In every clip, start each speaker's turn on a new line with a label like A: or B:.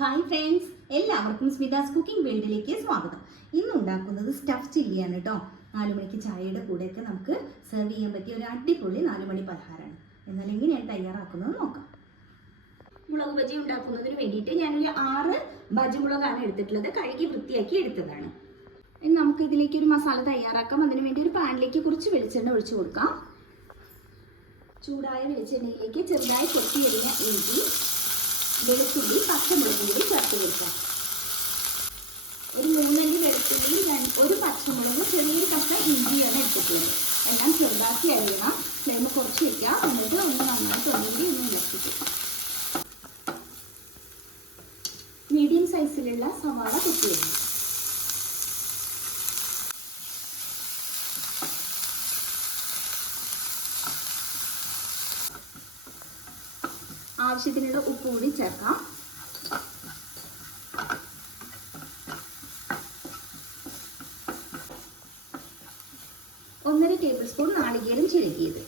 A: Hi friends എല്ലാവർക്കും സ്മിതാസ് cooking വേൾഡിലേക്ക് സ്വാഗതം. ഇന്ന് ഉണ്ടാക്കുന്നത് സ്റ്റഫ് ചില്ലിയാണ് കേട്ടോ നാലു മണിക്ക് ചായയുടെ കൂടെയൊക്കെ നമുക്ക് സെർവ് ചെയ്യാൻ പറ്റിയ ഒരു അടിപൊളി നാലു മണി പലഹാരമാണ്. എന്നാൽ എങ്ങനെയാണ് തയ്യാറാക്കുന്നത് നോക്കാം. മുളക് ബജി ഉണ്ടാക്കുന്നതിന് വേണ്ടിയിട്ട് ഞാനൊരു ആറ് ബജി മുളകാണ് എടുത്തിട്ടുള്ളത്. കഴുകി വൃത്തിയാക്കി എടുത്തതാണ്. ഇനി നമുക്ക് ഇതിലേക്ക് ഒരു മസാല തയ്യാറാക്കാം. അതിന് വേണ്ടി ഒരു പാനിലേക്ക് കുറച്ച് വെളിച്ചെണ്ണ ഒഴിച്ചു കൊടുക്കാം. ചൂടായ വെളിച്ചെണ്ണയിലേക്ക് ചെറുതായി കൊത്തി എറിഞ്ഞ ഇഞ്ചി വെളുത്തുള്ളി പച്ചമുളകും കൂടി ചേർത്ത് കൊടുക്കാം ഒരു മൂന്നല്ലി വെളുത്തുള്ളി ഒരു പച്ചമുളകും ചെറിയൊരു കഷ്ണ ഇഞ്ചിയാണ് എടുത്തിട്ടുള്ളത്. എല്ലാം ചെറുതാക്കി അരിയണം. ഫ്ലെയിം കുറച്ച് വയ്ക്കുക എന്നിട്ട് ഒന്ന് നന്നായിട്ട് ഒന്നുകൂടി ഒന്ന് ഇളക്കിക്കും മീഡിയം സൈസിലുള്ള സവാള കുത്തി ആവശ്യത്തിനുള്ള ഉപ്പ് കൂടി ചേർക്കാം. ഒന്നര ടേബിൾ സ്പൂൺ നാളികേരം ചിരകിയത്.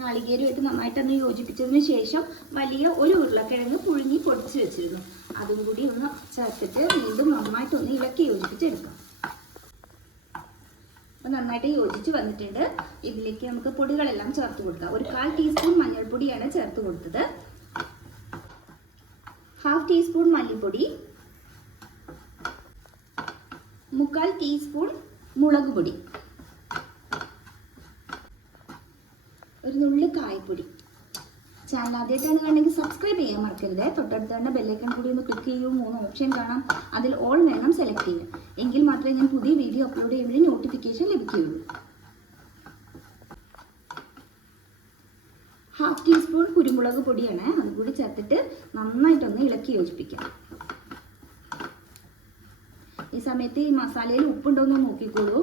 A: നാളികേരമായിട്ട് നന്നായിട്ടൊന്ന് യോജിപ്പിച്ചതിന് ശേഷം വലിയ ഒരു ഉരുളക്കിഴങ്ങ് പുഴുങ്ങി പൊടിച്ചു വെച്ചിരുന്നു. അതും കൂടി ഒന്ന് ചേർത്തിട്ട് വീണ്ടും നന്നായിട്ടൊന്ന് ഇളക്കി യോജിപ്പിച്ചെടുക്കാം. അപ്പോൾ നന്നായിട്ട് യോജിച്ച് വന്നിട്ടുണ്ട്. ഇതിലേക്ക് നമുക്ക് പൊടികളെല്ലാം ചേർത്ത് കൊടുക്കാം. ഒരു കാൽ ടീസ്പൂൺ മഞ്ഞൾപ്പൊടിയാണ് ചേർത്ത് കൊടുത്തത്. ഹാഫ് ടീസ്പൂൺ മല്ലിപ്പൊടി. മുക്കാൽ ടീസ്പൂൺ മുളക് പൊടി. ഒരു നുള്ളി കായപ്പൊടി. ചാനൽ ആദ്യമായിട്ടാണ് കണ്ടെങ്കിൽ സബ്സ്ക്രൈബ് ചെയ്യാൻ മറക്കരുത്. തൊട്ടടുത്ത് തന്നെ ബെല്ലൈക്കൺ കൂടി ഒന്ന് ക്ലിക്ക് ചെയ്യൂ. മൂന്ന് ഓപ്ഷൻ കാണാം. അതിൽ ഓൾ വേണം സെലക്ട് ചെയ്യുക എങ്കിൽ മാത്രമേ ഞാൻ പുതിയ വീഡിയോ അപ്ലോഡ് ചെയ്യുമ്പോൾ നോട്ടിഫിക്കേഷൻ ലഭിക്കുകയുള്ളൂ. ഹാഫ് ടീസ്പൂൺ കുരുമുളക് പൊടിയാണ്. അതും കൂടി ചേർത്തിട്ട് നന്നായിട്ടൊന്ന് ഇളക്കി യോജിപ്പിക്കാം. ഈ സമയത്ത് ഈ മസാലയിൽ ഉപ്പുണ്ടോ എന്ന് നോക്കിക്കോളൂ.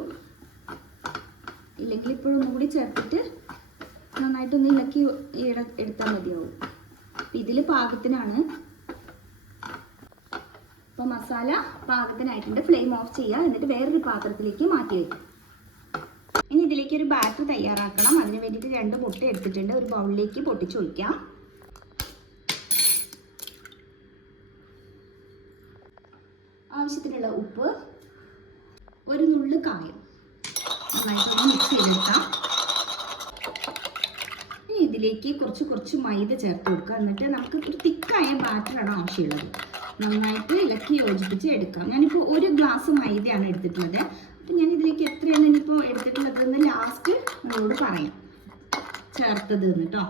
A: ഇല്ലെങ്കിൽ ഇപ്പോഴൊന്നും കൂടി ചേർത്തിട്ട് നന്നായിട്ടൊന്ന് ഇളക്കി എടുത്താൽ മതിയാവും. ഇതിൽ പാകത്തിനാണ് അപ്പോൾ മസാല പാകത്തിനായിട്ടുണ്ട്. ഫ്ലെയിം ഓഫ് ചെയ്യുക എന്നിട്ട് വേറൊരു പാത്രത്തിലേക്ക് മാറ്റി വയ്ക്കും ഇനി ഇതിലേക്ക് ഒരു ബാറ്റർ തയ്യാറാക്കണം. അതിന് വേണ്ടിയിട്ട് രണ്ട് മുട്ട എടുത്തിട്ടുണ്ട്. ഒരു ബൗളിലേക്ക് പൊട്ടിച്ച് ഒഴിക്കാം. ആവശ്യത്തിനുള്ള ഉപ്പ് ഒരു നുള്ളു കായം. നന്നായിട്ട് മിക്സ് ചെയ്തെടുക്കാം ഇനി ഇതിലേക്ക് കുറച്ച് മൈദ ചേർത്ത് കൊടുക്കുക. എന്നിട്ട് നമുക്ക് ഒരു തിക്കായ ബാറ്ററാണ് ആവശ്യമുള്ളത്. നന്നായിട്ട് ഇളക്കി യോജിപ്പിച്ച് എടുക്കാം. ഞാനിപ്പോൾ ഒരു ഗ്ലാസ് മൈദയാണ് എടുത്തിട്ടുള്ളത്. അപ്പം ഞാൻ ഇതിലേക്ക് എത്രയാണ് ഇനിയിപ്പോൾ എടുത്തിട്ടുള്ളതെന്ന് ലാസ്റ്റ് നിങ്ങളോട് പറയാം. ചേർത്തത് എന്ന് കേട്ടോ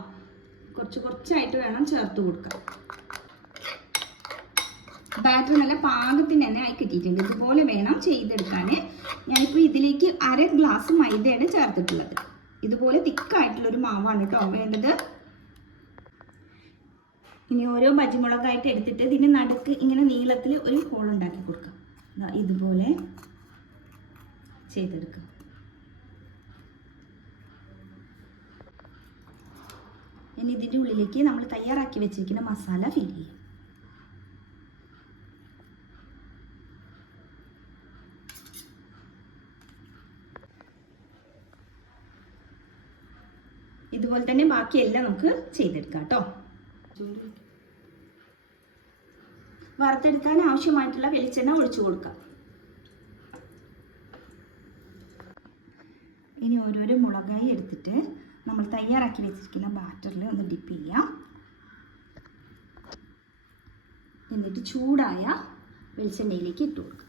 A: കുറച്ച് കുറച്ചായിട്ട് വേണം ചേർത്ത് കൊടുക്കാൻ. ബാറ്റർ നല്ല പാകത്തിന് തന്നെ ആയി കിട്ടിയിട്ടുണ്ട്. ഇതുപോലെ വേണം ചെയ്തെടുക്കാൻ ഞാനിപ്പോൾ ഇതിലേക്ക് അര ഗ്ലാസ് മൈദയാണ് ചേർത്തിട്ടുള്ളത്. ഇതുപോലെ തിക്കായിട്ടുള്ളൊരു മാവാണ് കേട്ടോ വേണ്ടത്. ഇനി ഓരോ പച്ചമുളകായിട്ട് എടുത്തിട്ട് ഇതിന് നടുക്ക് ഇങ്ങനെ നീളത്തിൽ ഒരു ഹോൾ ഉണ്ടാക്കി കൊടുക്കാം. ഇതുപോലെ ചെയ്തെടുക്കാം. ഇനി ഇതിന്റെ ഉള്ളിലേക്ക് നമ്മൾ തയ്യാറാക്കി വെച്ചിരിക്കുന്ന മസാല ഫിൽ ചെയ്യാം. ഇതുപോലെ തന്നെ ബാക്കിയെല്ലാം നമുക്ക് ചെയ്തെടുക്കാം കേട്ടോ. വറുത്തെടുക്കാൻ ആവശ്യമായിട്ടുള്ള വെളിച്ചെണ്ണ ഒഴിച്ചു കൊടുക്കാം ഇനി ഓരോരോ മുളകായി എടുത്തിട്ട് നമ്മൾ തയ്യാറാക്കി വെച്ചിരിക്കുന്ന ബാറ്ററിൽ ഒന്ന് ഡിപ്പ് ചെയ്യാം. എന്നിട്ട് ചൂടായ വെളിച്ചെണ്ണയിലേക്ക് ഇട്ട് കൊടുക്കാം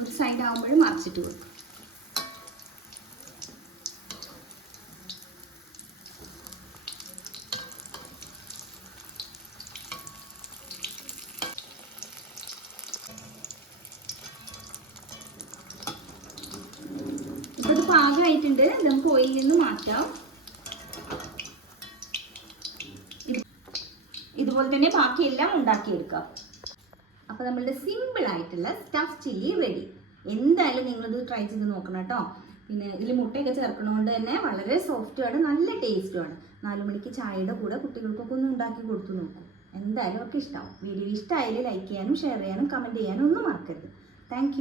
A: ഒരു സൈഡ് ആകുമ്പോഴും മറിച്ചിട്ട് കൊടുക്കും. ഇപ്പൊ ഇത് പാകമായിട്ടുണ്ട്. നമുക്ക് ഓയിലിൽ നിന്ന് മാറ്റാം. ഇതുപോലെ തന്നെ ബാക്കിയെല്ലാം ഉണ്ടാക്കിയെടുക്കാം. അപ്പോൾ നമ്മളുടെ സിമ്പിൾ ആയിട്ടുള്ള സ്റ്റഫ് ചില്ലി റെഡി എന്തായാലും നിങ്ങളിത് ട്രൈ ചെയ്ത് നോക്കണം കേട്ടോ. പിന്നെ ഇതിൽ മുട്ടയൊക്കെ ചേർക്കണതുകൊണ്ട് തന്നെ വളരെ സോഫ്റ്റുമാണ് നല്ല ടേസ്റ്റുമാണ് നാല് മണിക്ക് ചായയുടെ കൂടെ കുട്ടികൾക്കൊക്കെ ഒന്ന് ഉണ്ടാക്കി കൊടുത്തു നോക്കും. എന്തായാലും ഒക്കെ ഇഷ്ടമാവും വീഡിയോ ഇഷ്ടമായാലും ലൈക്ക് ചെയ്യാനും ഷെയർ ചെയ്യാനും കമന്റ് ചെയ്യാനും ഒന്നും മറക്കരുത്. താങ്ക്